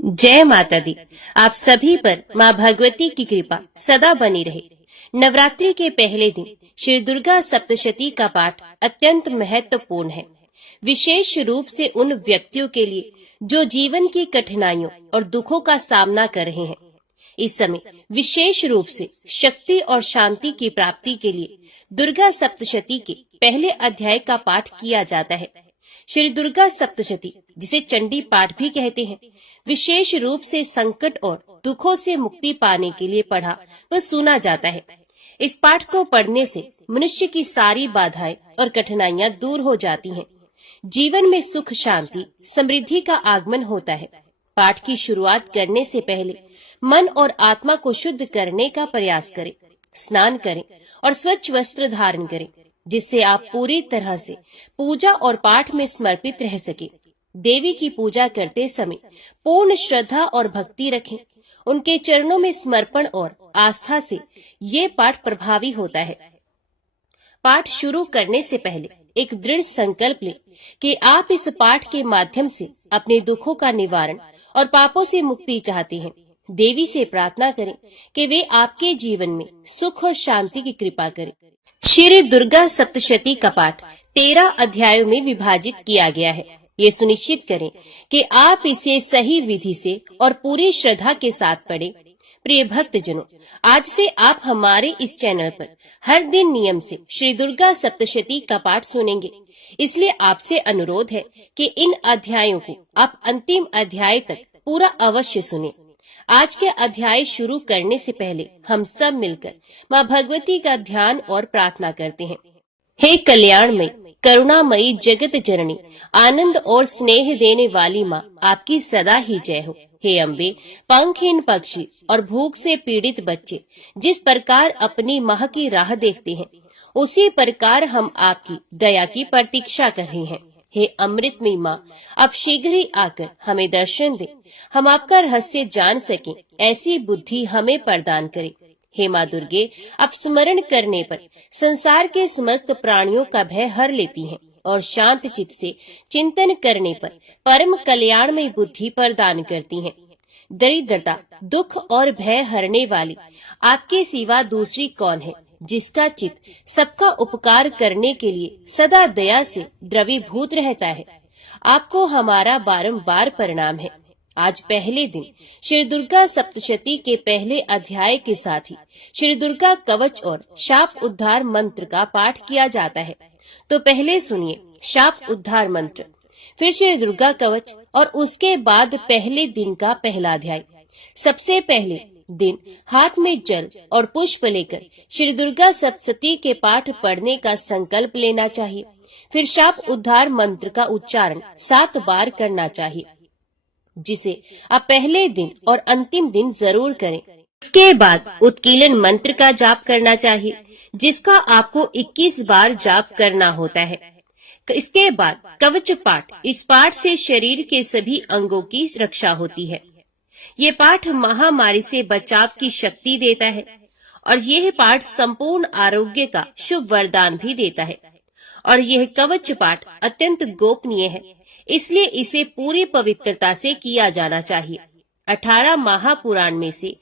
जय माता दी। आप सभी पर माँ भगवती की कृपा सदा बनी रहे। नवरात्रि के पहले दिन श्री दुर्गा सप्तशती का पाठ अत्यंत महत्वपूर्ण है, विशेष रूप से उन व्यक्तियों के लिए जो जीवन की कठिनाइयों और दुखों का सामना कर रहे हैं। इस समय विशेष रूप से शक्ति और शांति की प्राप्ति के लिए दुर्गा सप्तशती के पहले अध्याय का पाठ किया जाता है। श्री दुर्गा सप्तशती, जिसे चंडी पाठ भी कहते हैं, विशेष रूप से संकट और दुखों से मुक्ति पाने के लिए पढ़ा व सुना जाता है। इस पाठ को पढ़ने से मनुष्य की सारी बाधाएं और कठिनाइयां दूर हो जाती हैं। जीवन में सुख, शांति, समृद्धि का आगमन होता है। पाठ की शुरुआत करने से पहले मन और आत्मा को शुद्ध करने का प्रयास करें। स्नान करें और स्वच्छ वस्त्र धारण करें, जिससे आप पूरी तरह से पूजा और पाठ में समर्पित रह सके। देवी की पूजा करते समय पूर्ण श्रद्धा और भक्ति रखें। उनके चरणों में समर्पण और आस्था से ये पाठ प्रभावी होता है। पाठ शुरू करने से पहले एक दृढ़ संकल्प लें कि आप इस पाठ के माध्यम से अपने दुखों का निवारण और पापों से मुक्ति चाहते हैं। देवी से प्रार्थना करें कि वे आपके जीवन में सुख और शांति की कृपा करें। श्री दुर्गा सप्तशती का पाठ 13 अध्यायों में विभाजित किया गया है। ये सुनिश्चित करें कि आप इसे सही विधि से और पूरी श्रद्धा के साथ पढ़ें। प्रिय भक्तजनों, आज से आप हमारे इस चैनल पर हर दिन नियम से श्री दुर्गा सप्तशती का पाठ सुनेंगे। इसलिए आपसे अनुरोध है कि इन अध्यायों को आप अंतिम अध्याय तक पूरा अवश्य सुनें। आज के अध्याय शुरू करने से पहले हम सब मिलकर माँ भगवती का ध्यान और प्रार्थना करते हैं। हे कल्याणमयी, करुणामयी, जगत जननी, आनंद और स्नेह देने वाली माँ, आपकी सदा ही जय हो। हे अम्बे, पंखहीन पक्षी और भूख से पीड़ित बच्चे जिस प्रकार अपनी माँ की राह देखते हैं, उसी प्रकार हम आपकी दया की प्रतीक्षा कर रहे हैं। हे अमृतमयी माँ, आप शीघ्र ही आकर हमें दर्शन दें। हम आपका रहस्य जान सकें, ऐसी बुद्धि हमें प्रदान करें। हे माँ दुर्गे, आप स्मरण करने पर संसार के समस्त प्राणियों का भय हर लेती हैं और शांत चित्त से चिंतन करने पर परम कल्याणमय बुद्धि प्रदान करती हैं। दरिद्रता, दुख और भय हरने वाली आपके सिवा दूसरी कौन है, जिसका चित्त सबका उपकार करने के लिए सदा दया से द्रवीभूत रहता है। आपको हमारा बारंबार प्रणाम है। आज पहले दिन श्री दुर्गा सप्तशती के पहले अध्याय के साथ ही श्री दुर्गा कवच और शाप उद्धार मंत्र का पाठ किया जाता है। तो पहले सुनिए शाप उद्धार मंत्र, फिर श्री दुर्गा कवच और उसके बाद पहले दिन का पहला अध्याय। सबसे पहले दिन हाथ में जल और पुष्प लेकर श्री दुर्गा सप्तशती के पाठ पढ़ने का संकल्प लेना चाहिए। फिर शाप उद्धार मंत्र का उच्चारण 7 बार करना चाहिए, जिसे आप पहले दिन और अंतिम दिन जरूर करें। इसके बाद उत्कीलन मंत्र का जाप करना चाहिए, जिसका आपको 21 बार जाप करना होता है। इसके बाद कवच पाठ, इस पाठ से शरीर के सभी अंगों की रक्षा होती है। ये पाठ महामारी से बचाव की शक्ति देता है और यह पाठ संपूर्ण आरोग्य का शुभ वरदान भी देता है। और यह कवच पाठ अत्यंत गोपनीय है, इसलिए इसे पूरी पवित्रता से किया जाना चाहिए। 18 महापुराण में से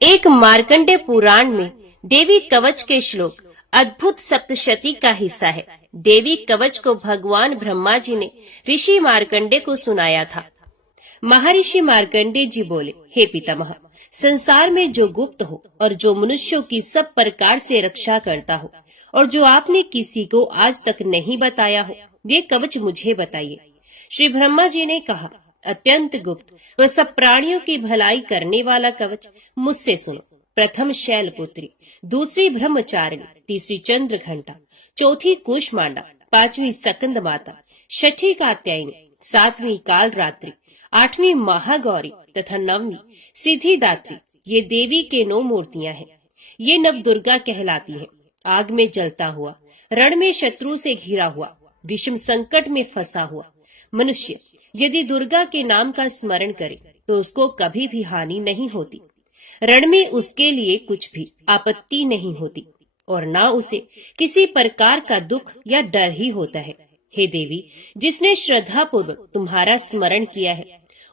एक मार्कंडेय पुराण में देवी कवच के श्लोक अद्भुत सप्तशती का हिस्सा है। देवी कवच को भगवान ब्रह्मा जी ने ऋषि मार्कंडेय को सुनाया था। महर्षि मार्कंडेय जी बोले, हे पितामह, संसार में जो गुप्त हो और जो मनुष्यों की सब प्रकार से रक्षा करता हो और जो आपने किसी को आज तक नहीं बताया हो, ये कवच मुझे बताइए। श्री ब्रह्मा जी ने कहा, अत्यंत गुप्त व सब प्राणियों की भलाई करने वाला कवच मुझसे सुनो। प्रथम शैलपुत्री, दूसरी ब्रह्मचारिणी, तीसरी चंद्र घंटा, चौथी कूष्मांडा, 5वीं सकंद माता, 6ठी कात्यायनी, 7वीं काल रात्रि, 8वीं महागौरी तथा 9वीं सिद्धिदात्री, ये देवी के 9 मूर्तियां हैं। ये नव दुर्गा कहलाती हैं। आग में जलता हुआ, रण में शत्रु से घिरा हुआ, विषम संकट में फंसा हुआ मनुष्य यदि दुर्गा के नाम का स्मरण करे तो उसको कभी भी हानि नहीं होती। रण में उसके लिए कुछ भी आपत्ति नहीं होती और न उसे किसी प्रकार का दुख या डर ही होता है। हे देवी, जिसने श्रद्धा पूर्वक तुम्हारा स्मरण किया है,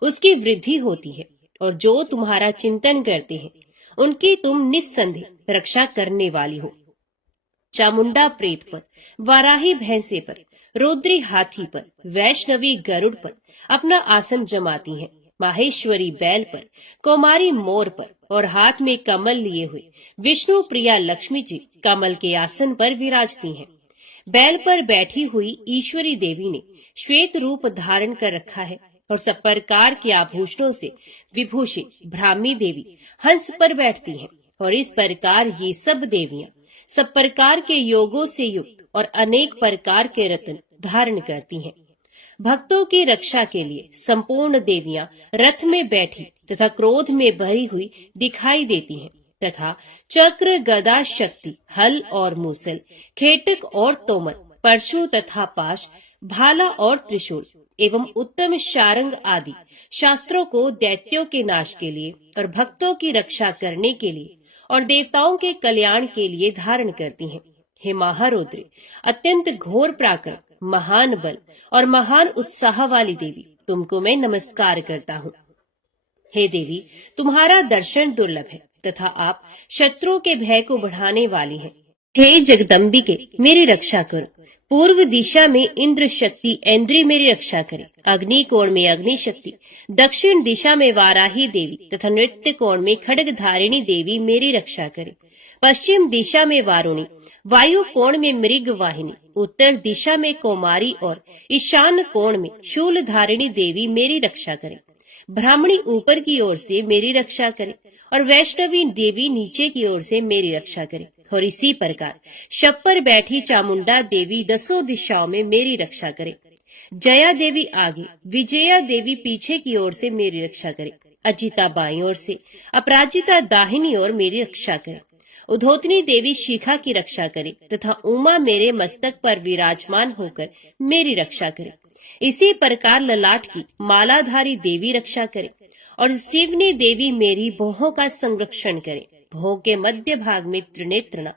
उसकी वृद्धि होती है, और जो तुम्हारा चिंतन करते हैं उनकी तुम निस्संदेह रक्षा करने वाली हो। चामुंडा प्रेत पर, वाराही भैंसे पर, रुद्री हाथी पर, वैष्णवी गरुड़ पर अपना आसन जमाती हैं। माहेश्वरी बैल पर, कौमारी मोर पर और हाथ में कमल लिए हुए विष्णु प्रिया लक्ष्मी जी कमल के आसन पर विराजती हैं। बैल पर बैठी हुई ईश्वरी देवी ने श्वेत रूप धारण कर रखा है और सब प्रकार के आभूषणों से विभूषित ब्राह्मी देवी हंस पर बैठती हैं। और इस प्रकार ये सब देवियां सब प्रकार के योगों से युक्त और अनेक प्रकार के रत्न धारण करती हैं। भक्तों की रक्षा के लिए संपूर्ण देवियां रथ में बैठी तथा क्रोध में भरी हुई दिखाई देती हैं, तथा चक्र, गदा, शक्ति, हल और मूसल, खेटक और तोमर, परशु तथा पाश, भाला और त्रिशूल एवं उत्तम शारंग आदि शास्त्रों को दैत्यों के नाश के लिए और भक्तों की रक्षा करने के लिए और देवताओं के कल्याण के लिए धारण करती हैं। हे महारुद्र, अत्यंत घोर पराक्रम, महान बल और महान उत्साह वाली देवी, तुमको मैं नमस्कार करता हूँ। हे देवी, तुम्हारा दर्शन दुर्लभ है तथा आप शत्रुओं के भय को बढ़ाने वाली हैं। हे जगदम्बिके, मेरी रक्षा करो। पूर्व दिशा में इंद्र शक्ति ऐन्द्री मेरी रक्षा करे। अग्नि कोण में अग्नि शक्ति, दक्षिण दिशा में वाराही देवी तथा नृत्य कोण में खड्ग धारिणी देवी मेरी रक्षा करे। पश्चिम दिशा में वारुणी, वायु कोण में मृग वाहिनी, उत्तर दिशा में कौमारी और ईशान कोण में शूल धारिणी देवी मेरी रक्षा करे। ब्राह्मणी ऊपर की ओर से मेरी रक्षा करे और वैष्णवी देवी नीचे की ओर से मेरी रक्षा करे। और इसी प्रकार शव पर बैठी चामुंडा देवी दसों दिशाओं में मेरी रक्षा करे। जया देवी आगे, विजया देवी पीछे की ओर से मेरी रक्षा करे। अजिता बाईं ओर से, अपराजिता दाहिनी ओर मेरी रक्षा करे। उधोतनी देवी शिखा की रक्षा करे तथा उमा मेरे मस्तक पर विराजमान होकर मेरी रक्षा करे। इसी प्रकार ललाट की मालाधारी देवी रक्षा करे और शिवनी देवी मेरी भौहों का संरक्षण करे। भौं के मध्य भाग में त्रिनेत्रणा,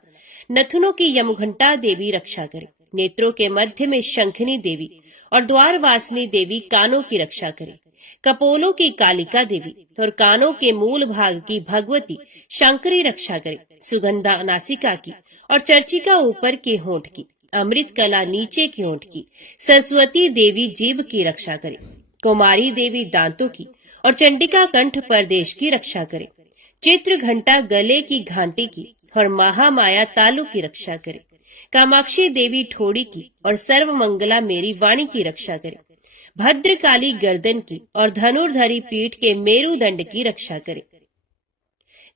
नथुनों की यमघंटा देवी रक्षा करे। नेत्रों के मध्य में शंखनी देवी और द्वारवासिनी देवी कानों की रक्षा करे। कपोलों की कालिका देवी और कानों के मूल भाग की भगवती शंकरी रक्षा करे। सुगंधा नासिका की और चर्चिका ऊपर के होंठ की, अमृत कला नीचे की होंठ की, सरस्वती देवी जीभ की रक्षा करे। कुमारी देवी दांतों की और चंडिका कंठ प्रदेश की रक्षा करे। चित्र घंटा गले की घंटी की और महामाया तालु की रक्षा करे। कामाक्षी देवी ठोड़ी की और सर्वमंगला मेरी वाणी की रक्षा करे। भद्रकाली गर्दन की और धनुर्धरी पीठ के मेरुदंड की रक्षा करे।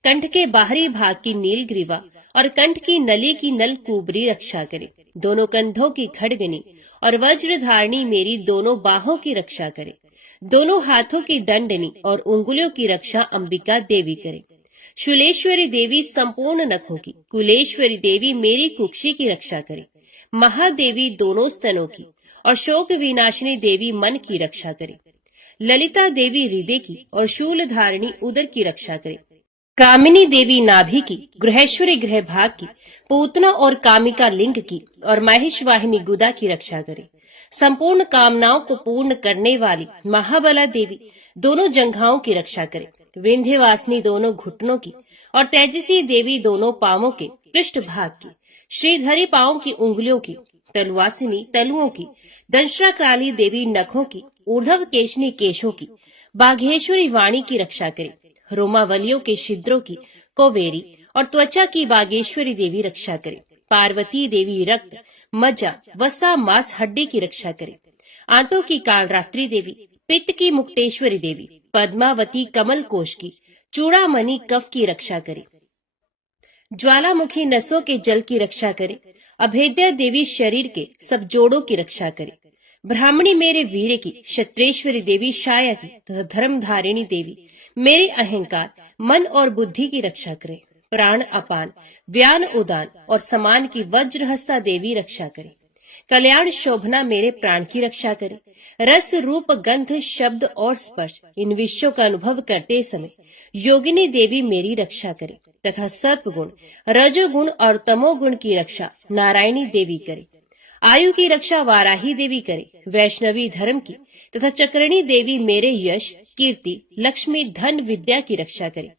कंठ के बाहरी भाग की नीलग्रीवा और कंठ की नली की नलकूबरी रक्षा करे। दोनों कंधों की खड़गनी और वज्रधारणी मेरी दोनों बाहों की रक्षा करे। दोनों हाथों की दंडनी और उंगलियों की रक्षा अंबिका देवी करे। शूलेश्वरी देवी संपूर्ण नखों की, कुलेश्वरी देवी मेरी कुक्षी की रक्षा करे। महादेवी दोनों स्तनों की और शोक विनाशिनी देवी मन की रक्षा करे। ललिता देवी हृदय की और शूल धारिणी उदर की रक्षा करे। कामिनी देवी नाभि की, गृहेश्वरी गृह भाग की, पूतना और कामिका लिंग की और महेशवाहिनी गुदा की रक्षा करे। संपूर्ण कामनाओं को पूर्ण करने वाली महाबला देवी दोनों जंघाओं की रक्षा करे। विंध्यवासिनी दोनों घुटनों की और तेजसी देवी दोनों पांवों के पृष्ठ भाग की, श्रीधरी पांवों की उंगलियों की, तलवासिनी तलुओं की, दंश्राकाली देवी नखों की, ऊर्ध्व केशनी केशों की, बाघेश्वरी वाणी की रक्षा करे। रोमावलियों के छिद्रों की, कोवेरी और त्वचा की बागेश्वरी देवी रक्षा करे। पार्वती देवी रक्त, मज्जा, वसा, मांस, हड्डी की रक्षा करे। आंतों की कालरात्रि देवी, पित्त की मुक्तेश्वरी देवी, पद्मावती कमल कोश की, चूड़ामणि कफ की रक्षा करे। ज्वालामुखी नसों के जल की रक्षा करे। अभेद्या देवी शरीर के सब जोड़ों की रक्षा करे। ब्राह्मणी मेरे वीर की, क्षत्रेश्वरी देवी शाया की तथा धर्मधारिणी देवी मेरे अहंकार, मन और बुद्धि की रक्षा करे। प्राण अपान, व्यान उदान और समान की वज्रहस्ता देवी रक्षा करे। कल्याण शोभना मेरे प्राण की रक्षा करे। रस, रूप, गंध, शब्द और स्पर्श इन विषयों का अनुभव करते समय योगिनी देवी मेरी रक्षा करे तथा सत्वगुण, रजोगुण और तमोगुण की रक्षा नारायणी देवी करे। आयु की रक्षा वाराही देवी करे, वैष्णवी धर्म की तथा चक्रणी देवी मेरे यश, कीर्ति, लक्ष्मी, धन, विद्या की रक्षा करे।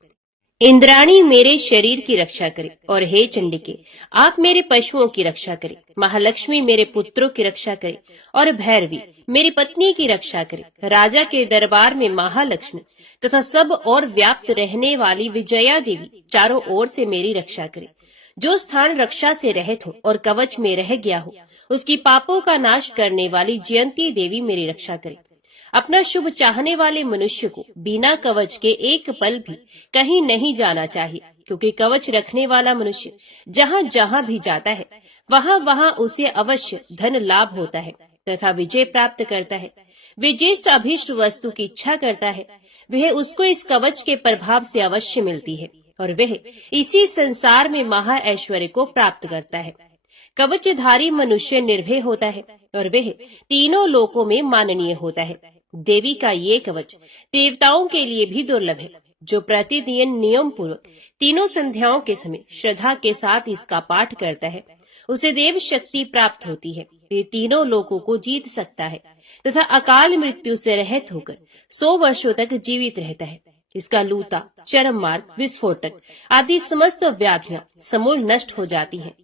इंद्राणी मेरे शरीर की रक्षा करे, और हे चंडिके आप मेरे पशुओं की रक्षा करे। महालक्ष्मी मेरे पुत्रों की रक्षा करे, और भैरवी मेरी पत्नी की रक्षा करे। राजा के दरबार में महालक्ष्मी तथा सब और व्याप्त रहने वाली विजया देवी चारों ओर से मेरी रक्षा करे। जो स्थान रक्षा से रहित हो और कवच में रह गया हो, उसकी पापों का नाश करने वाली जयंती देवी मेरी रक्षा करे। अपना शुभ चाहने वाले मनुष्य को बिना कवच के एक पल भी कहीं नहीं जाना चाहिए, क्योंकि कवच रखने वाला मनुष्य जहाँ जहाँ भी जाता है वहाँ वहाँ उसे अवश्य धन लाभ होता है तथा विजय प्राप्त करता है। वे जिस अभीष्ट वस्तु की इच्छा करता है वह उसको इस कवच के प्रभाव से अवश्य मिलती है, और वह इसी संसार में महा ऐश्वर्य को प्राप्त करता है। कवचधारी मनुष्य निर्भय होता है और वह तीनों लोकों में माननीय होता है। देवी का ये कवच देवताओं के लिए भी दुर्लभ है। जो प्रतिदिन नियम पूर्वक तीनों संध्याओं के समय श्रद्धा के साथ इसका पाठ करता है, उसे देव शक्ति प्राप्त होती है। वे तीनों लोकों को जीत सकता है तथा अकाल मृत्यु से रहित होकर 100 वर्षों तक जीवित रहता है। इसका लूता, चरम मार्ग, विस्फोटक आदि समस्त व्याधियां समूल नष्ट हो जाती हैं,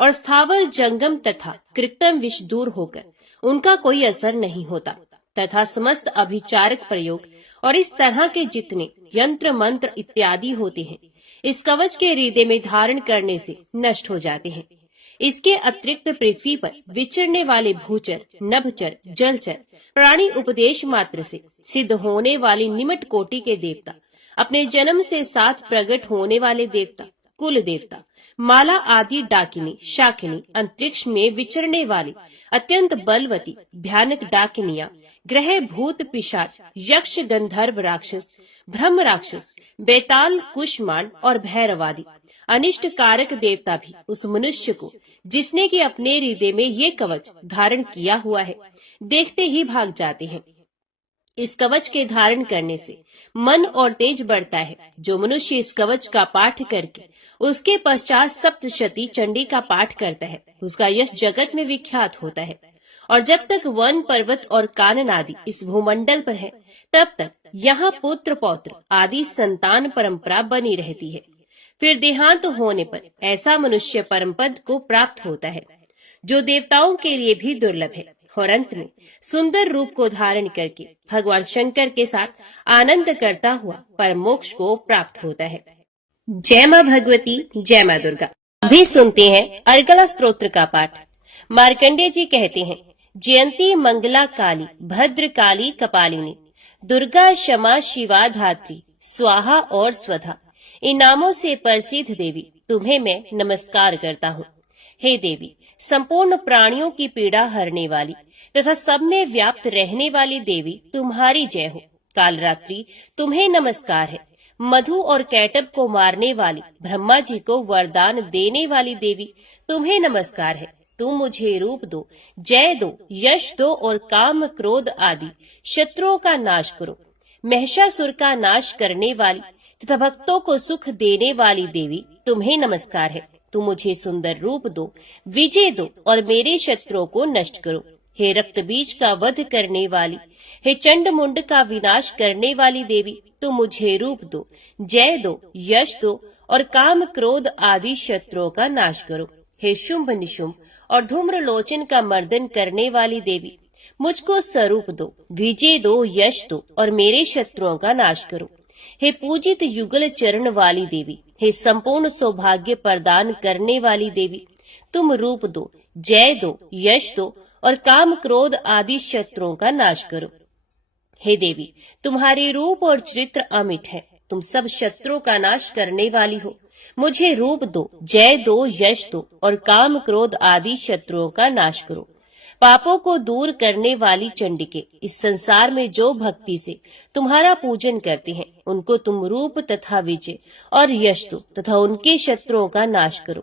और स्थावर, जंगम तथा कृत्रिम विष दूर होकर उनका कोई असर नहीं होता, तथा समस्त अभिचारक प्रयोग और इस तरह के जितने यंत्र मंत्र इत्यादि होते हैं, इस कवच के हृदय में धारण करने से नष्ट हो जाते हैं। इसके अतिरिक्त पृथ्वी पर विचरने वाले भूचर, नभचर, जलचर प्राणी उपदेश मात्र से सिद्ध होने वाली निमट कोटि के देवता, अपने जन्म से साथ प्रकट होने वाले देवता, कुल देवता, माला आदि डाकिनी, शाकिनी, अंतरिक्ष में विचरने वाली अत्यंत बलवती भयानक डाकिनियां, ग्रह, भूत, पिशाच, यक्ष, गंधर्व राक्षस, ब्रह्म राक्षस, बेताल, कुष्मांड और भैरवादी अनिष्ट कारक देवता भी उस मनुष्य को, जिसने कि अपने हृदय में ये कवच धारण किया हुआ है, देखते ही भाग जाते हैं। इस कवच के धारण करने से मन और तेज बढ़ता है। जो मनुष्य इस कवच का पाठ करके उसके पश्चात सप्तशती चंडी का पाठ करता है, उसका यश जगत में विख्यात होता है। और जब तक वन, पर्वत और कानन आदि इस भूमंडल पर है, तब तक यहाँ पुत्र, पौत्र आदि संतान परंपरा बनी रहती है। फिर देहांत होने पर ऐसा मनुष्य परम पद को प्राप्त होता है, जो देवताओं के लिए भी दुर्लभ है, और अंत में सुंदर रूप को धारण करके भगवान शंकर के साथ आनंद करता हुआ परम मोक्ष को प्राप्त होता है। जय माँ भगवती, जय माँ दुर्गा। अभी सुनते हैं अर्गला स्तोत्र का पाठ। मार्कंडेय जी कहते हैं, जयंती मंगला काली, भद्र काली कपालिनी, दुर्गा क्षमा शिवा धात्री, स्वाहा और स्वधा, इन नामों से प्रसिद्ध देवी तुम्हें मैं नमस्कार करता हूँ। हे देवी, संपूर्ण प्राणियों की पीड़ा हरने वाली तथा सब में व्याप्त रहने वाली देवी तुम्हारी जय हो। कालरात्रि तुम्हें नमस्कार है। मधु और कैटब को मारने वाली, ब्रह्मा जी को वरदान देने वाली देवी तुम्हें नमस्कार है। तुम मुझे रूप दो, जय दो, यश दो और काम, क्रोध आदि शत्रुओं का नाश करो। महिषासुर का नाश करने वाली तथा भक्तों को सुख देने वाली देवी तुम्हें नमस्कार है। तुम मुझे सुंदर रूप दो, विजय दो और मेरे शत्रुओं को नष्ट करो। हे रक्त बीज का वध करने वाली, हे चंड मुंड का विनाश करने वाली देवी, तुम मुझे रूप दो, जय दो, यश दो और काम, क्रोध आदि शत्रुओं का नाश करो। हे शुंभ निशुंभ और धूम्र लोचन का मर्दन करने वाली देवी, मुझको स्वरूप दो, विजय दो, यश दो और मेरे शत्रुओं का नाश करो। हे पूजित युगल चरण वाली देवी, हे संपूर्ण सौभाग्य प्रदान करने वाली देवी, तुम रूप दो, जय दो, यश दो और काम, क्रोध आदि शत्रुओं का नाश करो। हे देवी, तुम्हारे रूप और चरित्र अमिट है, तुम सब शत्रुओं का नाश करने वाली हो। मुझे रूप दो, जय दो, यश दो और काम, क्रोध आदि शत्रुओं का नाश करो। पापों को दूर करने वाली चंडिके, इस संसार में जो भक्ति से तुम्हारा पूजन करते हैं, उनको तुम रूप तथा विजय और यश दो तथा उनके शत्रुओं का नाश करो।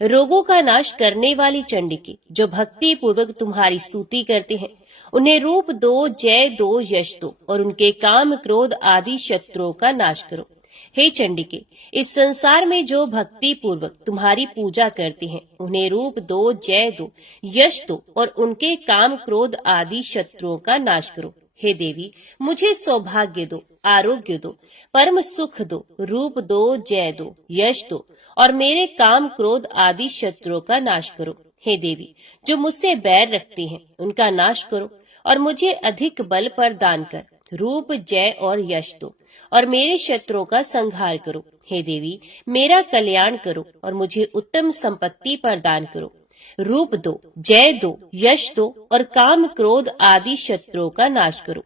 रोगों का नाश करने वाली चंडिके, जो भक्ति पूर्वक तुम्हारी स्तुति करते हैं, उन्हें रूप दो, जय दो, यश दो और उनके काम, क्रोध आदि शत्रुओं का नाश करो। हे चंडिके, इस संसार में जो भक्ति पूर्वक तुम्हारी पूजा करते हैं उन्हें रूप दो, जय दो, यश दो और उनके काम क्रोध आदि शत्रुओं का नाश करो। हे देवी, मुझे सौभाग्य दो, आरोग्य दो, परम सुख दो, रूप दो, जय दो, यश दो और मेरे काम क्रोध आदि शत्रुओं का नाश करो। हे देवी, जो मुझसे बैर रखते हैं उनका नाश करो और मुझे अधिक बल प्रदान कर रूप, जय और यश दो और मेरे शत्रुओं का संहार करो। हे देवी, मेरा कल्याण करो और मुझे उत्तम संपत्ति प्रदान करो। रूप दो, जय दो, यश दो और काम क्रोध आदि शत्रुओं का नाश करो।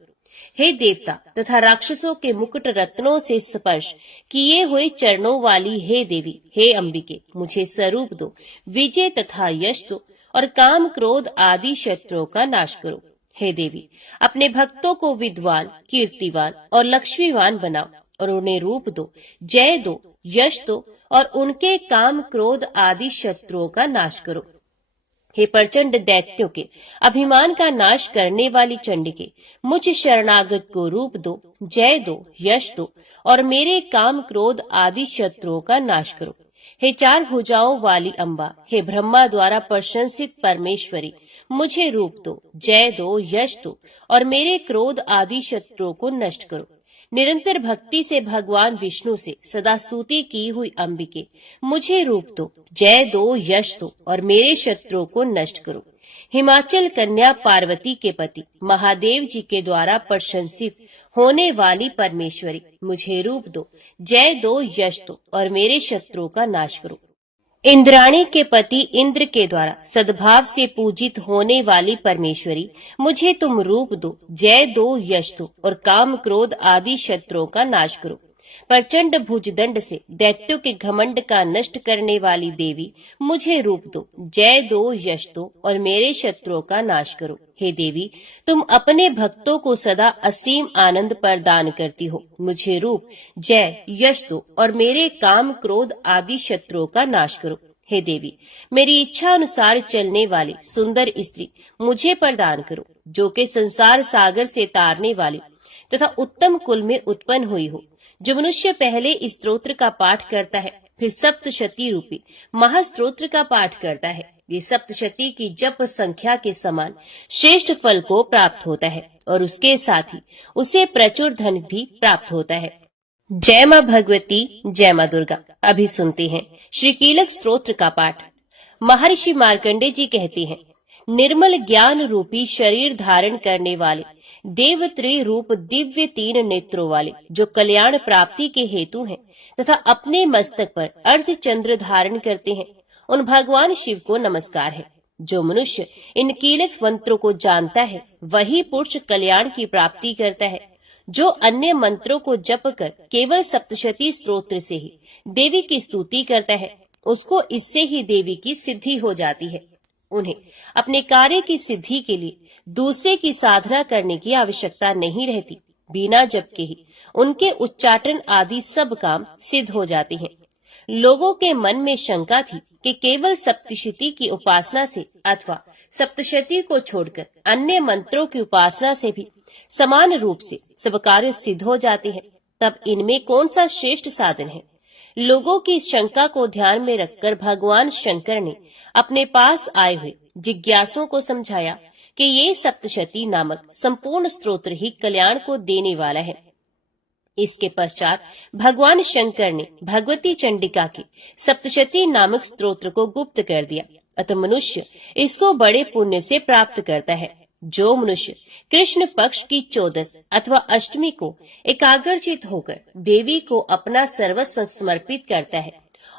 हे देवता तथा राक्षसों के मुकुट रत्नों से स्पर्श किए हुए चरणों वाली हे देवी, हे अंबिके, मुझे स्वरूप दो, विजय तथा यश दो और काम क्रोध आदि शत्रुओं का नाश करो। हे देवी, अपने भक्तों को विद्वान, कीर्तिवान और लक्ष्मीवान बनाओ और उन्हें रूप दो, जय दो, यश दो और उनके काम क्रोध आदि शत्रुओं का नाश करो। हे प्रचंड दैत्यों के अभिमान का नाश करने वाली चंडिके, मुझ शरणागत को रूप दो, जय दो, यश दो और मेरे काम क्रोध आदि शत्रुओं का नाश करो। हे चार भुजाओं वाली अम्बा, हे ब्रह्मा द्वारा प्रशंसित परमेश्वरी, मुझे रूप दो, जय दो, यश दो और मेरे क्रोध आदि शत्रुओं को नष्ट करो। निरंतर भक्ति से भगवान विष्णु से सदा स्तुति की हुई अंबिके, मुझे रूप दो, जय दो, यश दो और मेरे शत्रुओं को नष्ट करो। हिमाचल कन्या पार्वती के पति महादेव जी के द्वारा प्रशंसित होने वाली परमेश्वरी, मुझे रूप दो, जय दो, यश दो और मेरे शत्रुओं का नाश करो। इंद्राणी के पति इंद्र के द्वारा सद्भाव से पूजित होने वाली परमेश्वरी, मुझे तुम रूप दो, जय दो, यश दो और काम क्रोध आदि शत्रुओं का नाश करो। प्रचंड भुजदंड से दैत्यों के घमंड का नष्ट करने वाली देवी, मुझे रूप दो, जय दो, यश दो और मेरे शत्रुओं का नाश करो। हे देवी, तुम अपने भक्तों को सदा असीम आनंद प्रदान करती हो, मुझे रूप, जय, यश दो और मेरे काम क्रोध आदि शत्रुओं का नाश करो। हे देवी, मेरी इच्छा अनुसार चलने वाली सुंदर स्त्री मुझे प्रदान करो, जो कि संसार सागर से तारने वाली तथा उत्तम कुल में उत्पन्न हुई हो। जो मनुष्य पहले इस स्तोत्र का पाठ करता है, फिर सप्तशती रूपी महास्तोत्र का पाठ करता है, ये सप्तशती की जप संख्या के समान श्रेष्ठ फल को प्राप्त होता है और उसके साथ ही उसे प्रचुर धन भी प्राप्त होता है। जय माँ भगवती, जय माँ दुर्गा। अभी सुनते हैं श्री कीलक स्तोत्र का पाठ। महर्षि मार्कंडे जी कहते हैं, निर्मल ज्ञान रूपी शरीर धारण करने वाले, देवत्री रूप दिव्य तीन नेत्रों वाले, जो कल्याण प्राप्ति के हेतु हैं तथा अपने मस्तक पर अर्ध चंद्र धारण करते हैं, उन भगवान शिव को नमस्कार है। जो मनुष्य इन कीलक मंत्रों को जानता है, वही पुरुष कल्याण की प्राप्ति करता है। जो अन्य मंत्रों को जप कर केवल सप्तशती स्तोत्र से ही देवी की स्तुति करता है, उसको इससे ही देवी की सिद्धि हो जाती है। उन्हें अपने कार्य की सिद्धि के लिए दूसरे की साधना करने की आवश्यकता नहीं रहती। बिना जप के ही उनके उच्चाटन आदि सब काम सिद्ध हो जाते हैं। लोगों के मन में शंका थी कि केवल सप्तशती की उपासना से अथवा सप्तशती को छोड़कर अन्य मंत्रों की उपासना से भी समान रूप से सब कार्य सिद्ध हो जाते हैं। तब इनमें कौन सा श्रेष्ठ साधन है? लोगों की शंका को ध्यान में रखकर भगवान शंकर ने अपने पास आए हुए जिज्ञासुओं को समझाया कि ये सप्तशती नामक संपूर्ण स्तोत्र ही कल्याण को देने वाला है। इसके पश्चात भगवान शंकर ने भगवती चंडिका के सप्तशती नामक स्तोत्र को गुप्त कर दिया। अतः मनुष्य इसको बड़े पुण्य से प्राप्त करता है। जो मनुष्य कृष्ण पक्ष की 14 अथवा अष्टमी को एकाग्रचित होकर देवी को अपना सर्वस्व समर्पित करता है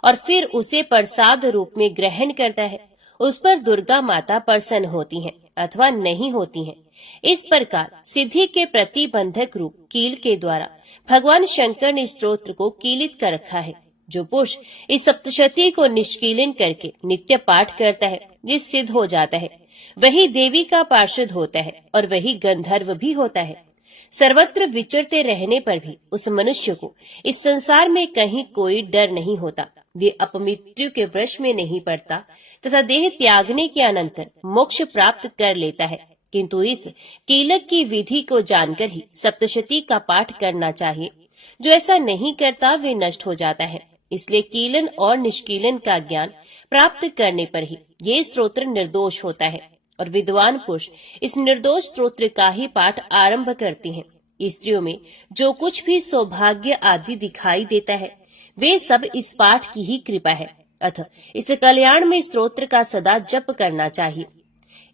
और फिर उसे प्रसाद रूप में ग्रहण करता है, उस पर दुर्गा माता प्रसन्न होती हैं अथवा नहीं होती हैं। इस प्रकार सिद्धि के प्रतिबंधक रूप कील के द्वारा भगवान शंकर ने स्तोत्र को कीलित कर रखा है। जो पुरुष इस सप्तशती को निष्कीलन करके नित्य पाठ करता है, ये सिद्ध हो जाता है, वही देवी का पार्षद होता है और वही गंधर्व भी होता है। सर्वत्र विचरते रहने पर भी उस मनुष्य को इस संसार में कहीं कोई डर नहीं होता। वे अपमृत्यु के वश में नहीं पड़ता तथा देह त्यागने के अनंतर मोक्ष प्राप्त कर लेता है। किंतु इस कीलक की विधि को जानकर ही सप्तशती का पाठ करना चाहिए। जो ऐसा नहीं करता वे नष्ट हो जाता है। इसलिए कीलन और निष्कीलन का ज्ञान प्राप्त करने पर ही ये स्तोत्र निर्दोष होता है और विद्वान पुरुष इस निर्दोष स्तोत्र का ही पाठ आरंभ करते हैं। स्त्रियों में जो कुछ भी सौभाग्य आदि दिखाई देता है वे सब इस पाठ की ही कृपा है। अतः इस कल्याण में स्तोत्र का सदा जप करना चाहिए।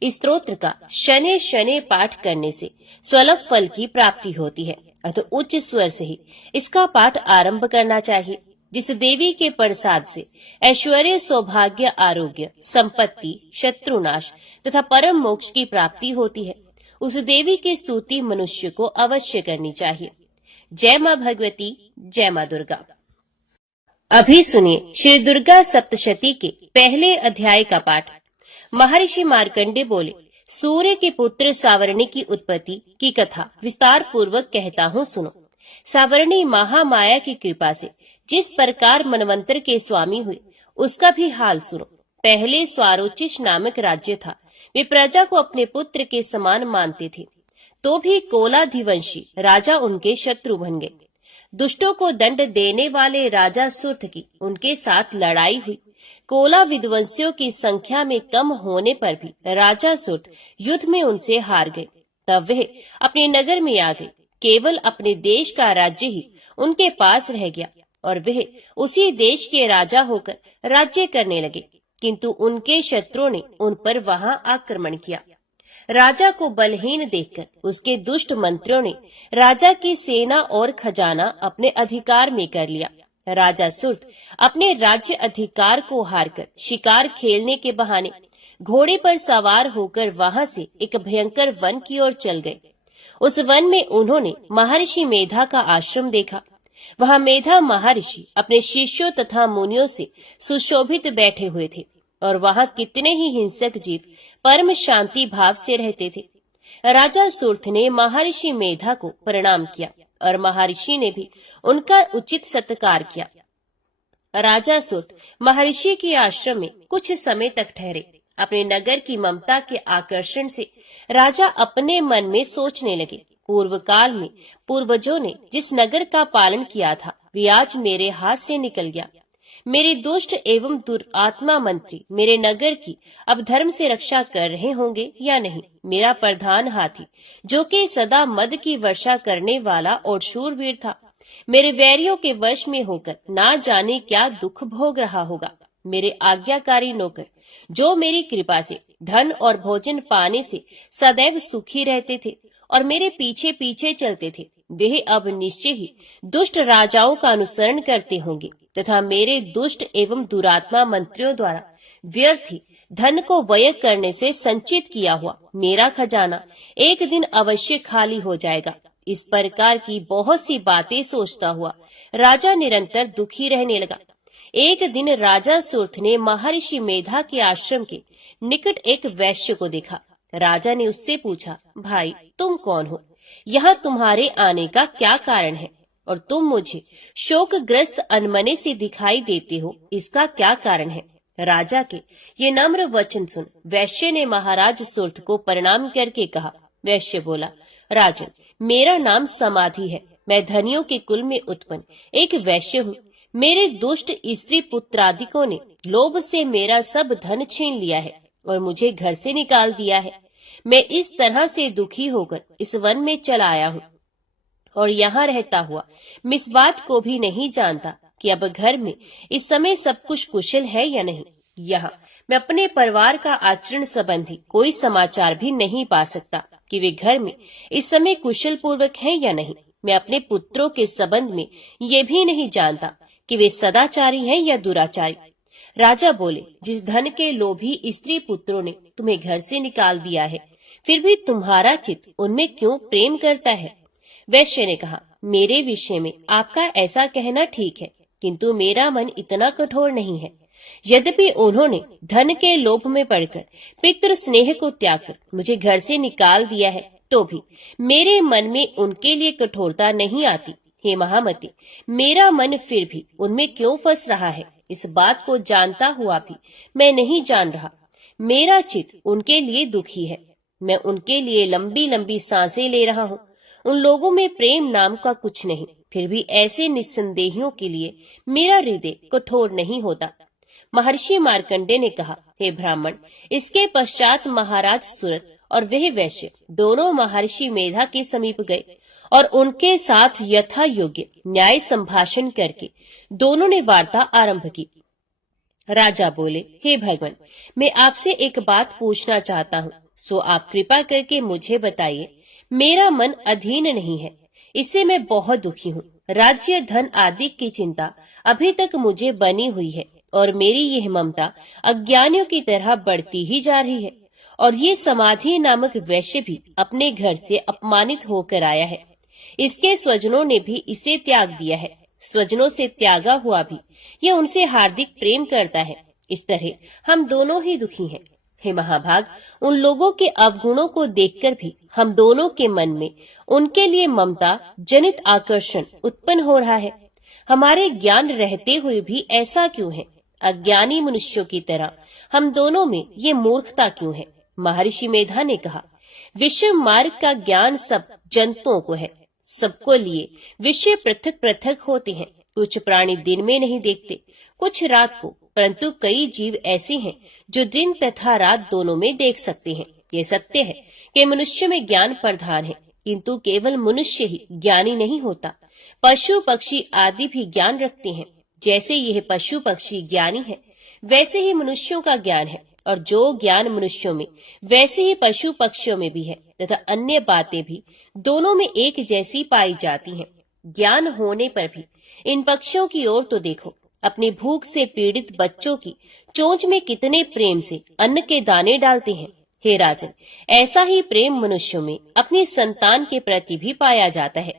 इस स्तोत्र का शनि शनि पाठ करने से स्वल्प फल की प्राप्ति होती है। अतः उच्च स्वर से ही इसका पाठ आरंभ करना चाहिए। जिस देवी के प्रसाद से ऐश्वर्य, सौभाग्य, आरोग्य, संपत्ति, शत्रुनाश तथा परम मोक्ष की प्राप्ति होती है, उस देवी की स्तुति मनुष्य को अवश्य करनी चाहिए। जय मां भगवती, जय मां दुर्गा। अभी सुनिए श्री दुर्गा सप्तशती के पहले अध्याय का पाठ। महर्षि मार्कंडे बोले, सूर्य के पुत्र सावर्णी की उत्पत्ति की कथा विस्तार पूर्वक कहता हूँ, सुनो। सावर्णी महामाया की कृपा से जिस प्रकार मनवंतर के स्वामी हुए उसका भी हाल सुनो। पहले स्वारोचिष नामक राज्य था। वे प्रजा को अपने पुत्र के समान मानते थे, तो भी कोलाधिवंशी राजा उनके शत्रु बन गए। दुष्टों को दंड देने वाले राजा सुर्थ की उनके साथ लड़ाई हुई। कोला विध्वंसियों की संख्या में कम होने पर भी राजा सुर्थ युद्ध में उनसे हार गए। तब वे अपने नगर में आ गए। केवल अपने देश का राज्य ही उनके पास रह गया और वे उसी देश के राजा होकर राज्य करने लगे। किंतु उनके शत्रुओं ने उन पर वहां आक्रमण किया। राजा को बलहीन देखकर उसके दुष्ट मंत्रियों ने राजा की सेना और खजाना अपने अधिकार में कर लिया। राजा सुर्थ अपने राज्य अधिकार को हारकर शिकार खेलने के बहाने घोड़े पर सवार होकर वहां से एक भयंकर वन की ओर चल गए। उस वन में उन्होंने महर्षि मेधा का आश्रम देखा। वहां मेधा महर्षि अपने शिष्यों तथा मुनियों से सुशोभित बैठे हुए थे और वहां कितने ही हिंसक जीव परम शांति भाव से रहते थे। राजा सुर्थ ने महर्षि मेधा को प्रणाम किया और महर्षि ने भी उनका उचित सत्कार किया। राजा सुर्थ महर्षि के आश्रम में कुछ समय तक ठहरे। अपने नगर की ममता के आकर्षण से राजा अपने मन में सोचने लगे, पूर्व काल में पूर्वजों ने जिस नगर का पालन किया था वे आज मेरे हाथ से निकल गया। मेरे दुष्ट एवं दुरात्मा मंत्री मेरे नगर की अब धर्म से रक्षा कर रहे होंगे या नहीं। मेरा प्रधान हाथी जो कि सदा मद की वर्षा करने वाला और शूरवीर था, मेरे वैरियों के वश में होकर ना जाने क्या दुख भोग रहा होगा। मेरे आज्ञाकारी नौकर जो मेरी कृपा से धन और भोजन पाने से सदैव सुखी रहते थे और मेरे पीछे पीछे चलते थे, वे अब निश्चय ही दुष्ट राजाओं का अनुसरण करते होंगे तथा मेरे दुष्ट एवं दुरात्मा मंत्रियों द्वारा व्यर्थ ही धन को व्यय करने से संचित किया हुआ मेरा खजाना एक दिन अवश्य खाली हो जाएगा। इस प्रकार की बहुत सी बातें सोचता हुआ राजा निरंतर दुखी रहने लगा। एक दिन राजा सुर्थ ने महर्षि मेधा के आश्रम के निकट एक वैश्य को देखा। राजा ने उससे पूछा, भाई तुम कौन हो? यहाँ तुम्हारे आने का क्या कारण है? और तुम मुझे शोकग्रस्त अनमने से दिखाई देते हो, इसका क्या कारण है? राजा के ये नम्र वचन सुन वैश्य ने महाराज सुर्थ को प्रणाम करके कहा। वैश्य बोला, राजन, मेरा नाम समाधि है। मैं धनियों के कुल में उत्पन्न एक वैश्य हूँ। मेरे दुष्ट स्त्री पुत्रादिकों ने लोभ से मेरा सब धन छीन लिया है और मुझे घर से निकाल दिया है। मैं इस तरह से दुखी होकर इस वन में चला आया हूँ और यहाँ रहता हुआ मैं इस बात को भी नहीं जानता कि अब घर में इस समय सब कुछ कुशल है या नहीं। यहाँ मैं अपने परिवार का आचरण संबंधी कोई समाचार भी नहीं पा सकता कि वे घर में इस समय कुशल पूर्वक है या नहीं। मैं अपने पुत्रों के संबंध में ये भी नहीं जानता कि वे सदाचारी हैं या दुराचारी। राजा बोले, जिस धन के लोभी स्त्री पुत्रों ने तुम्हें घर से निकाल दिया है, फिर भी तुम्हारा चित्त उनमें क्यों प्रेम करता है? वैश्य ने कहा, मेरे विषय में आपका ऐसा कहना ठीक है, किंतु मेरा मन इतना कठोर नहीं है। यद्यपि उन्होंने धन के लोभ में पड़कर पितृ स्नेह को त्याग कर मुझे घर से निकाल दिया है, तो भी मेरे मन में उनके लिए कठोरता नहीं आती। हे महामती, मेरा मन फिर भी उनमें क्यों फंस रहा है, इस बात को जानता हुआ भी मैं नहीं जान रहा। मेरा चित्त उनके लिए दुखी है। मैं उनके लिए लंबी लंबी सांसें ले रहा हूँ। उन लोगों में प्रेम नाम का कुछ नहीं, फिर भी ऐसे निस्संदेहियों के लिए मेरा हृदय कठोर नहीं होता। महर्षि मार्कंडे ने कहा, हे ब्राह्मण, इसके पश्चात महाराज सुरत और वह वैश्य दोनों महर्षि मेधा के समीप गए और उनके साथ यथा योग्य न्याय संभाषण करके दोनों ने वार्ता आरंभ की। राजा बोले, हे भगवान, मैं आपसे एक बात पूछना चाहता हूँ, सो आप कृपा करके मुझे बताइए। मेरा मन अधीन नहीं है, इससे मैं बहुत दुखी हूँ। राज्य धन आदि की चिंता अभी तक मुझे बनी हुई है और मेरी यह ममता अज्ञानियों की तरह बढ़ती ही जा रही है। और ये समाधि नामक वैश्य भी अपने घर से अपमानित होकर आया है। इसके स्वजनों ने भी इसे त्याग दिया है। स्वजनों से त्यागा हुआ भी ये उनसे हार्दिक प्रेम करता है। इस तरह हम दोनों ही दुखी हैं। हे महाभाग, उन लोगों के अवगुणों को देखकर भी हम दोनों के मन में उनके लिए ममता जनित आकर्षण उत्पन्न हो रहा है। हमारे ज्ञान रहते हुए भी ऐसा क्यों है? अज्ञानी मनुष्यों की तरह हम दोनों में ये मूर्खता क्यों है? महर्षि मेधा ने कहा, विषय मार्ग का ज्ञान सब जंतुओं को है। सबको लिए विषय पृथक पृथक होते हैं। कुछ प्राणी दिन में नहीं देखते, कुछ रात को, परंतु कई जीव ऐसे हैं जो दिन तथा रात दोनों में देख सकते हैं। ये सत्य है कि मनुष्य में ज्ञान प्रधान है, किंतु केवल मनुष्य ही ज्ञानी नहीं होता। पशु पक्षी आदि भी ज्ञान रखते हैं। जैसे यह पशु पक्षी ज्ञानी है, वैसे ही मनुष्यों का ज्ञान है, और जो ज्ञान मनुष्यों में वैसे ही पशु पक्षियों में भी है, तथा अन्य बातें भी दोनों में एक जैसी पाई जाती हैं। ज्ञान होने पर भी इन पक्षियों की ओर तो देखो। अपनी भूख से पीड़ित बच्चों की चोंच में कितने प्रेम से अन्न के दाने डालते हैं। हे राजन, ऐसा ही प्रेम मनुष्यों में अपनी संतान के प्रति भी पाया जाता है।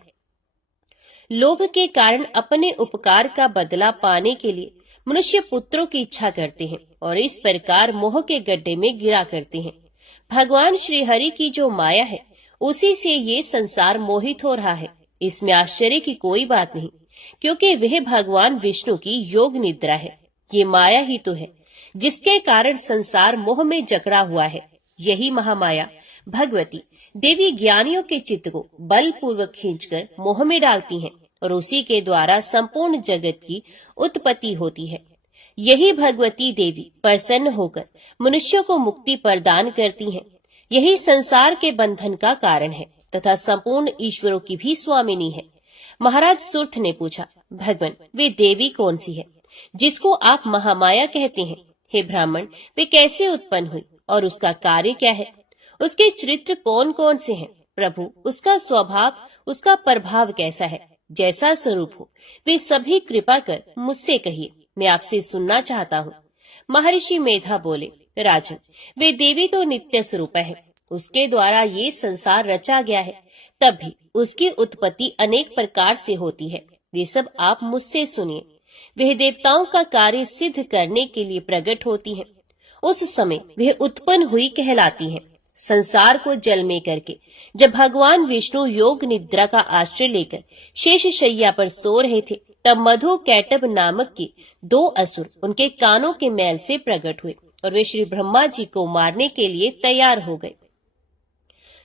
लोभ के कारण अपने उपकार का बदला पाने के लिए मनुष्य पुत्रों की इच्छा करते हैं और इस प्रकार मोह के गड्ढे में गिरा करते हैं। भगवान श्री हरि की जो माया है, उसी से ये संसार मोहित हो रहा है। इसमें आश्चर्य की कोई बात नहीं, क्योंकि वह भगवान विष्णु की योग निद्रा है। ये माया ही तो है जिसके कारण संसार मोह में जकड़ा हुआ है। यही महामाया भगवती देवी ज्ञानियों के चित्त को बलपूर्वक खींचकर मोह में डालती हैं और उसी के द्वारा संपूर्ण जगत की उत्पत्ति होती है। यही भगवती देवी प्रसन्न होकर मनुष्यों को मुक्ति प्रदान करती हैं। यही संसार के बंधन का कारण है तथा संपूर्ण ईश्वरों की भी स्वामिनी है। महाराज सुर्थ ने पूछा, भगवान, वे देवी कौन सी है जिसको आप महामाया कहते हैं? हे ब्राह्मण, वे कैसे उत्पन्न हुई और उसका कार्य क्या है? उसके चरित्र कौन कौन से हैं? प्रभु, उसका स्वभाव, उसका प्रभाव कैसा है? जैसा स्वरूप हो वे सभी कृपा कर मुझसे कहिए, मैं आपसे सुनना चाहता हूँ। महर्षि मेधा बोले, राजन, वे देवी तो नित्य स्वरूप है। उसके द्वारा ये संसार रचा गया है, तब भी उसकी उत्पत्ति अनेक प्रकार से होती है। वे सब आप मुझसे सुनिए। वह देवताओं का कार्य सिद्ध करने के लिए प्रकट होती हैं। उस समय वह उत्पन्न हुई कहलाती हैं। संसार को जल में करके जब भगवान विष्णु योग निद्रा का आश्रय लेकर शेष शैया पर सो रहे थे, तब मधु कैटभ नामक के 2 असुर उनके कानों के मैल से प्रकट हुए और वे श्री ब्रह्मा जी को मारने के लिए तैयार हो गए।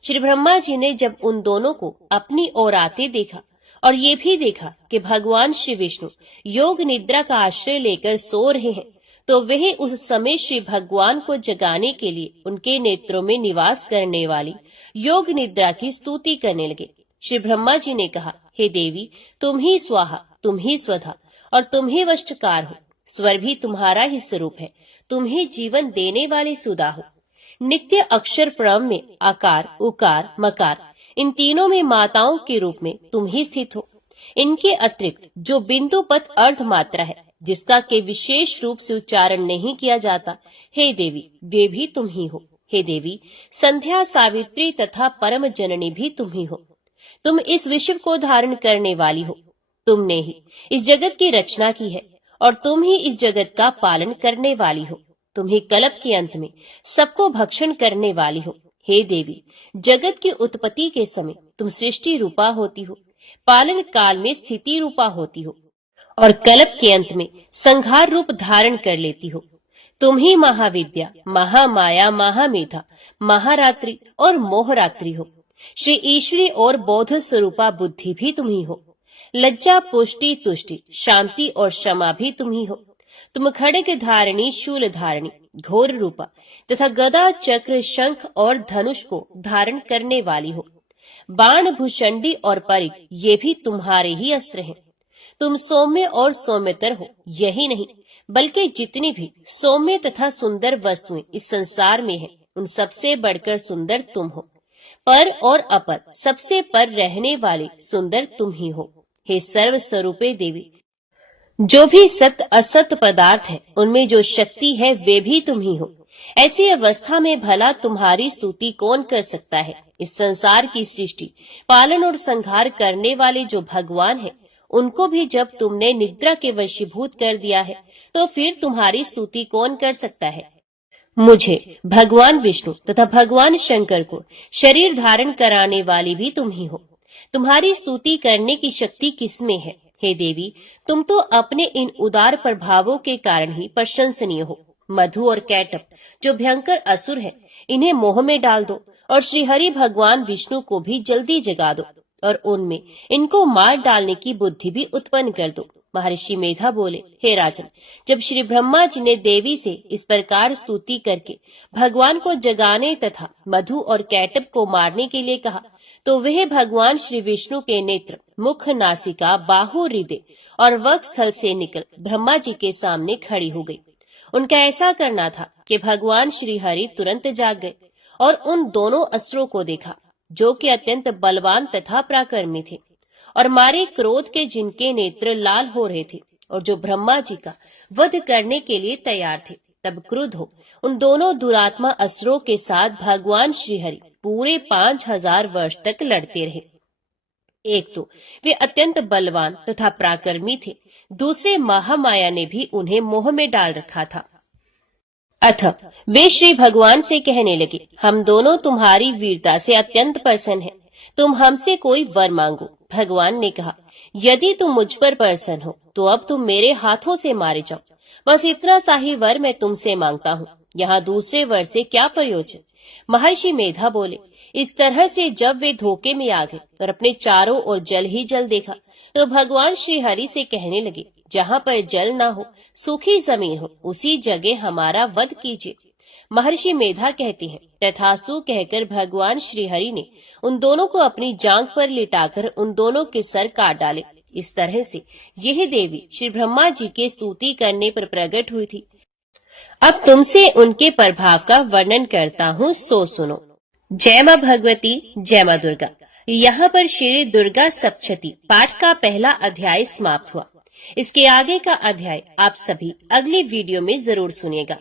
श्री ब्रह्मा जी ने जब उन दोनों को अपनी ओर आते देखा और ये भी देखा कि भगवान श्री विष्णु योग निद्रा का आश्रय लेकर सो रहे हैं, तो वह उस समय श्री भगवान को जगाने के लिए उनके नेत्रों में निवास करने वाली योग निद्रा की स्तुति करने लगे। श्री ब्रह्मा जी ने कहा, हे देवी, तुम ही स्वाहा, तुम ही स्वधा और तुम ही वष्टकार हो। स्वर भी तुम्हारा ही स्वरूप है। तुम ही जीवन देने वाली सुधा हो। नित्य अक्षर क्रम में आकार, उकार, मकार, इन तीनों में माताओं के रूप में तुम ही स्थित हो। इनके अतिरिक्त जो बिंदु पद अर्ध मात्रा है, जिसका के विशेष रूप से उच्चारण नहीं किया जाता, हे देवी, वे भी तुम ही हो। हे देवी, संध्या, सावित्री तथा परम जननी भी तुम ही हो। तुम इस विश्व को धारण करने वाली हो। तुमने ही इस जगत की रचना की है और तुम ही इस जगत का पालन करने वाली हो। तुम ही कल्प के अंत में सबको भक्षण करने वाली हो। हे देवी, जगत की उत्पत्ति के समय तुम सृष्टि रूपा होती हो, पालन काल में स्थिति रूपा होती हो और कल्प के अंत में संहार रूप धारण कर लेती हो। तुम ही महाविद्या, महामाया, महामेधा, महारात्रि और मोहरात्रि हो। श्री ईश्वरी और बौद्ध स्वरूपा बुद्धि भी तुम ही हो। लज्जा, पुष्टि, तुष्टि, शांति और क्षमा भी तुम ही हो। तुम खड्ग धारिणी, शूल धारिणी, घोर रूपा तथा गदा, चक्र, शंख और धनुष को धारण करने वाली हो। बाण, भुषंडी और परिघ ये भी तुम्हारे ही अस्त्र हैं। तुम सौम्य और सौम्यतर हो। यही नहीं बल्कि जितनी भी सौम्य तथा सुंदर वस्तुएं इस संसार में हैं, उन सबसे बढ़कर सुंदर तुम हो। पर और अपर सबसे पर रहने वाले सुंदर तुम ही हो। हे सर्व स्वरूपे देवी, जो भी सत्य असत्य पदार्थ है उनमें जो शक्ति है वे भी तुम ही हो। ऐसी अवस्था में भला तुम्हारी स्तुति कौन कर सकता है। इस संसार की सृष्टि, पालन और संहार करने वाले जो भगवान है, उनको भी जब तुमने निद्रा के वशीभूत कर दिया है, तो फिर तुम्हारी स्तुति कौन कर सकता है। मुझे, भगवान विष्णु तथा भगवान शंकर को शरीर धारण कराने वाली भी तुम ही हो। तुम्हारी स्तुति करने की शक्ति किसमें है। हे देवी, तुम तो अपने इन उदार प्रभावों के कारण ही प्रशंसनीय हो। मधु और कैटभ जो भयंकर असुर है, इन्हें मोह में डाल दो और श्रीहरि भगवान विष्णु को भी जल्दी जगा दो और उनमें इनको मार डालने की बुद्धि भी उत्पन्न कर दो। महर्षि मेधा बोले, हे राजन, जब श्री ब्रह्मा जी ने देवी से इस प्रकार स्तुति करके भगवान को जगाने तथा मधु और कैटभ को मारने के लिए कहा, तो वह भगवान श्री विष्णु के नेत्र, मुख, नासिका, बाहु, हृदय और वक्षस्थल से निकल ब्रह्मा जी के सामने खड़ी हो गई। उनका ऐसा करना था कि भगवान श्री हरि तुरंत जाग गए और उन दोनों अस्त्रों को देखा, जो कि अत्यंत बलवान तथा पराक्रमी थे और मारे क्रोध के जिनके नेत्र लाल हो रहे थे और जो ब्रह्मा जी का वध करने के लिए तैयार थे। तब क्रुद्ध हो उन दोनों दुरात्मा अस्त्रों के साथ भगवान श्रीहरि पूरे 5000 वर्ष तक लड़ते रहे। एक तो वे अत्यंत बलवान तथा पराक्रमी थे, दूसरे महामाया ने भी उन्हें मोह में डाल रखा था। अतः वे श्री भगवान से कहने लगे, हम दोनों तुम्हारी वीरता से अत्यंत प्रसन्न हैं, तुम हमसे कोई वर मांगो। भगवान ने कहा, यदि तुम मुझ पर प्रसन्न हो तो अब तुम मेरे हाथों से मारे जाओ। बस इतना सा ही वर मैं तुमसे मांगता हूँ, यहाँ दूसरे वर से क्या प्रयोजन। महर्षि मेधा बोले, इस तरह से जब वे धोखे में आ गए और अपने चारों ओर जल ही जल देखा, तो भगवान श्री हरि से कहने लगे, जहाँ पर जल ना हो, सूखी जमीन हो, उसी जगह हमारा वध कीजिए। महर्षि मेधा कहते हैं, तथास्तु कहकर भगवान श्री हरि ने उन दोनों को अपनी जांघ पर लिटाकर उन दोनों के सर काट डाले। इस तरह से यह देवी श्री ब्रह्मा जी के स्तुति करने पर प्रकट हुई थी। अब तुमसे उनके प्रभाव का वर्णन करता हूँ, सो सुनो। जय माँ भगवती, जय माँ दुर्गा। यहाँ पर श्री दुर्गा सप्तशती पाठ का पहला अध्याय समाप्त हुआ। इसके आगे का अध्याय आप सभी अगली वीडियो में जरूर सुनिएगा।